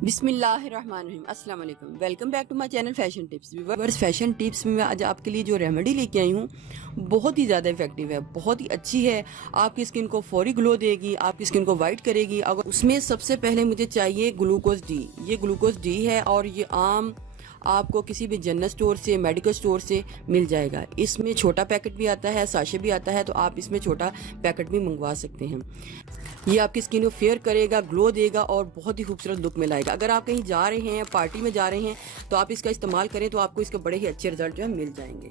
बिस्मिल्लाहिर्रहमानिर्रहीम अस्सलाम वालेकुम। Welcome back to my channel fashion tips. Viewers, fashion tips में मैं आज आपके लिए जो रेमेडी लेके आई हूँ बहुत ही ज़्यादा इफेक्टिव है, बहुत ही अच्छी है। आपकी स्किन को फौरी ग्लो देगी, आपकी स्किन को वाइट करेगी। अगर उसमें सबसे पहले मुझे चाहिए ग्लूकोज डी। ये ग्लूकोज डी है और ये आम आपको किसी भी जनरल स्टोर से, मेडिकल स्टोर से मिल जाएगा। इसमें छोटा पैकेट भी आता है, साशे भी आता है, तो आप इसमें छोटा पैकेट भी मंगवा सकते हैं। ये आपकी स्किन को फेयर करेगा, ग्लो देगा और बहुत ही खूबसूरत लुक में लाएगा। अगर आप कहीं जा रहे हैं, पार्टी में जा रहे हैं, तो आप इसका इस्तेमाल करें तो आपको इसके बड़े ही अच्छे रिजल्ट जो है मिल जाएंगे।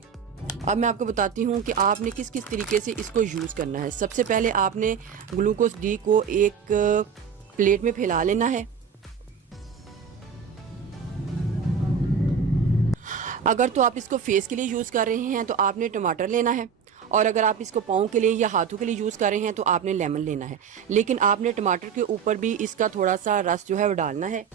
अब मैं आपको बताती हूँ कि आपने किस किस तरीके से इसको यूज़ करना है। सबसे पहले आपने ग्लूकोज डी को एक प्लेट में फैला लेना है। अगर तो आप इसको फेस के लिए यूज़ कर रहे हैं तो आपने टमाटर लेना है, और अगर आप इसको पाँव के लिए या हाथों के लिए यूज़ कर रहे हैं तो आपने लेमन लेना है। लेकिन आपने टमाटर के ऊपर भी इसका थोड़ा सा रस जो है वो डालना है।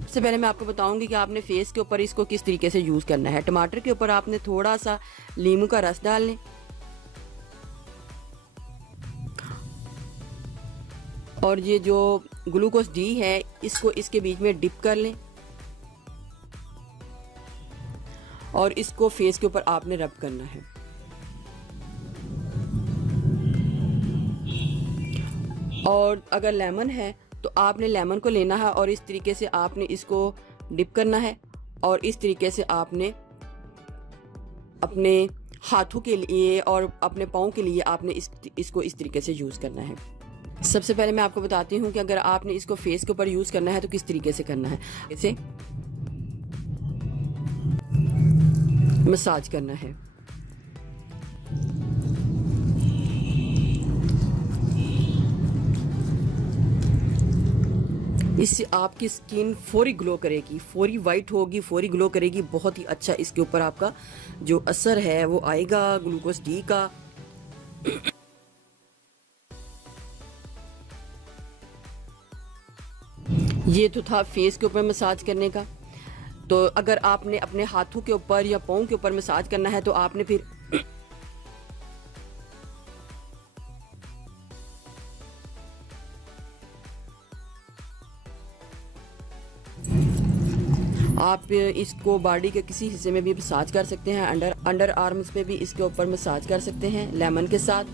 सबसे पहले मैं आपको बताऊंगी कि आपने फेस के ऊपर इसको किस तरीके से यूज़ करना है। टमाटर के ऊपर आपने थोड़ा सा नींबू का रस डाल लें, और ये जो ग्लूकोज डी है इसको इसके बीच में डिप कर लें, और इसको फेस के ऊपर आपने रब करना है। और अगर लेमन है तो आपने लेमन को लेना है और इस तरीके से आपने इसको डिप करना है, और इस तरीके से आपने अपने हाथों के लिए और अपने पाँव के लिए आपने इसको इस तरीके से यूज़ करना है। सबसे पहले मैं आपको बताती हूँ कि अगर आपने इसको फेस के ऊपर यूज़ करना है तो किस तरीके से करना है। इसे मसाज करना है। इससे आपकी स्किन फौरी ग्लो करेगी, फौरी वाइट होगी, फौरी ग्लो करेगी। बहुत ही अच्छा इसके ऊपर आपका जो असर है वो आएगा ग्लूकोज डी का। ये तो था फेस के ऊपर मसाज करने का। तो अगर आपने अपने हाथों के ऊपर या पाँव के ऊपर मसाज करना है तो आपने फिर आप इसको बॉडी के किसी हिस्से में भी मसाज कर सकते हैं। अंडर आर्म्स पे भी इसके ऊपर मसाज कर सकते हैं लेमन के साथ।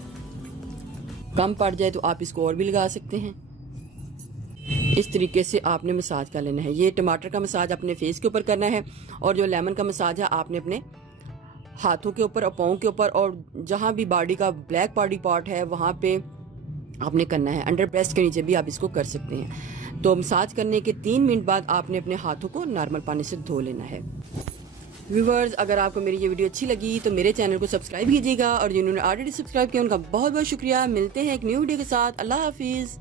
कम पड़ जाए तो आप इसको और भी लगा सकते हैं। इस तरीके से आपने मसाज कर लेना है। ये टमाटर का मसाज अपने फेस के ऊपर करना है, और जो लेमन का मसाज है आपने अपने हाथों के ऊपर और पाँव के ऊपर, और जहाँ भी बॉडी का ब्लैक बॉडी पार्ट है वहाँ पे आपने करना है। अंडर ब्रेस्ट के नीचे भी आप इसको कर सकते हैं। तो मसाज करने के 3 मिनट बाद आपने अपने हाथों को नॉर्मल पानी से धो लेना है। व्यूवर्स, अगर आपको मेरी ये वीडियो अच्छी लगी तो मेरे चैनल को सब्सक्राइब कीजिएगा, और जिन्होंने ऑलरेडी सब्सक्राइब किया उनका बहुत बहुत शुक्रिया। मिलते हैं एक न्यू वीडियो के साथ। अल्लाह हाफिज़।